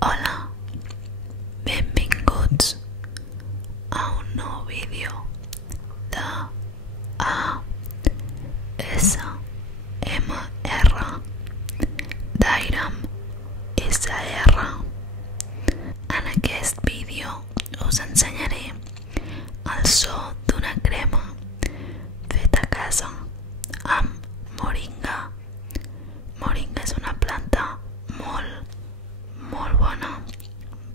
Hola, benvinguts a un nou vídeo de ASMR d'Airam SR. En aquest vídeo us ensenyaré el so d'una crema feta a casa amb moringa. Moringa és una planta molt bona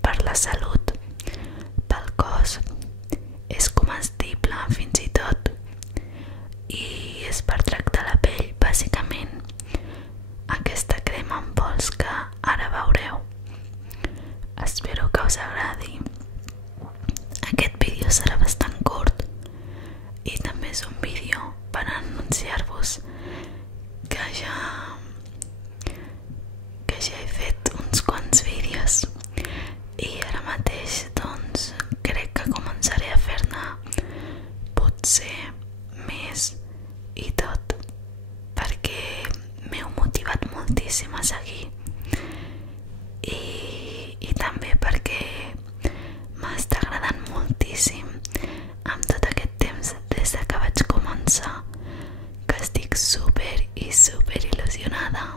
per la salut, pel cos, és comestible fins i tot i és per tractar la pell bàsicament. Aquesta crema en pols que ara veureu, espero que us agradi. Aquest vídeo serà bastant curt i també és un vídeo per anunciar-vos que ja he fet uns quants vídeos i ara mateix doncs crec que començaré a fer-ne potser més i tot, perquè m'heu motivat moltíssim a seguir i també perquè m'està agradant moltíssim amb tot aquest temps des que vaig començar, que estic super il·lusionada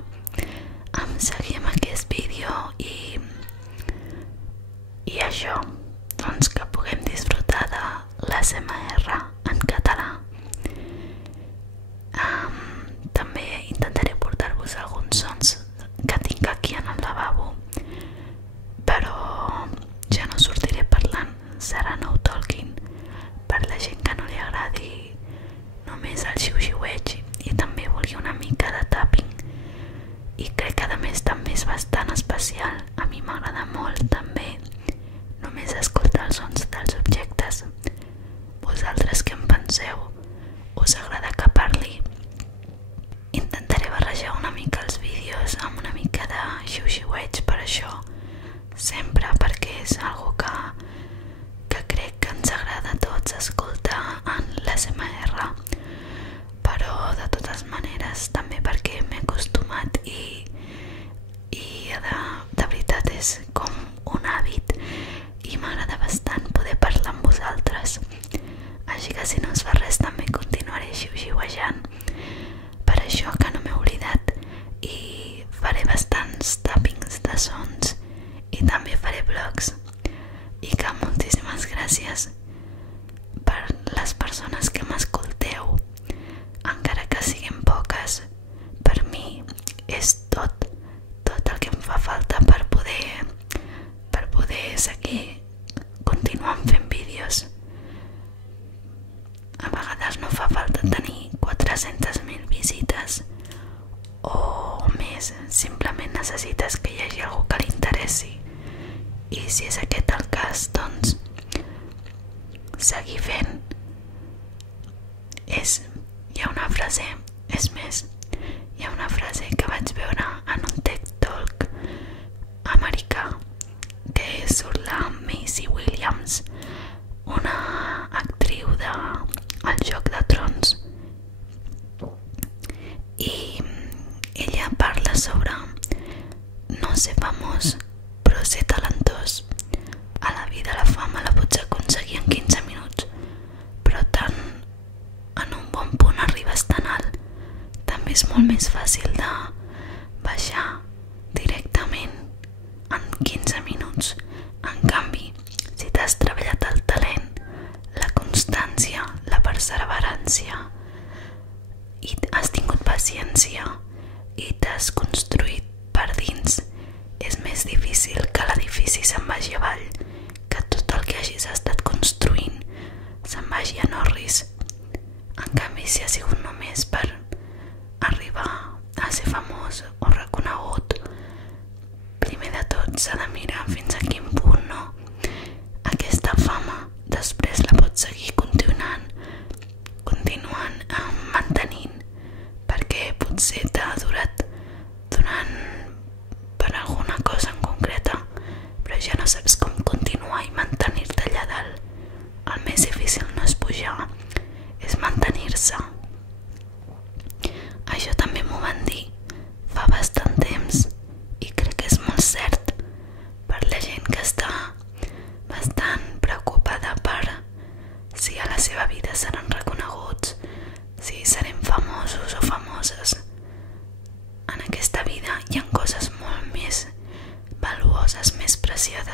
amb seguir amb aquest vídeo i això, doncs que puguem disfrutar de l'ASMR en català. També intentaré portar-vos alguns sons que tinc aquí en el lavabo, però ja no sortiré parlant, serà no talking per la gent que no li agradi només el xiu-xiueig i també vulgui una mica de tapping. I crec que a més també és bastant especial, a mi m'agrada molt també només escoltar els sons dels objectes. Vosaltres què en penseu? Us agrada que parli? Intentaré barrejar una mica els vídeos amb una mica de xiu-xiueig per això, sempre, perquè és algo que crec que ens agrada a tots escoltar en l'ASMR, però de totes maneres també perquè m'he acostumat i de veritat és com un hàbit i m'agrada bastant poder parlar amb vosaltres, així que si no us fa res també continuaré xiu-xiuejant, per això que no m'he oblidat, i faré bastants tappings de sons i també faré vlogs. I que moltíssimes gràcies per les persones que m'escolteu, encara que siguin poques. Per mi és tot el que em fa falta per poder seguir continuant fent vídeos. A vegades no fa falta tenir 400.000 visites o més, simplement necessites que hi hagi algú que li interessi, i si és aquest el cas, doncs seguir fent. Hi ha una frase, és més, hi ha una frase que vaig veure en un TikTok americà que surt la Maisie Williams, una actriu de El Joc de Trons, i ella parla sobre no ser famós però ser talentós. A la vida la fama la pots aconseguir en 15 minuts, però tant en un bon punt arribes tan alt, també és molt més fàcil de baixar directament en 15 minuts. En canvi, si t'has treballat el talent, la constància, la perseverança i has tingut paciència i t'has construït per dins, és més difícil que l'edifici se'n vagi avall, que tot el que hagis estat construint se'n vagi a Norris. En canvi, si ha sigut només per arribar a ser famós o reconegut, primer de tot s'ha de mirar fins a quin punt, no? Aquesta fama després la pots seguir continuant mantenint, perquè potser t'ha durat per alguna cosa en concreta, però ja no saps com continuar i mantenir-te allà dalt. El més difícil no és pujar, és mantenir-se. Això també m'ho van dir fa bastant temps i crec que és molt cert. Per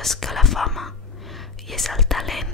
coses que la fama, i és el talent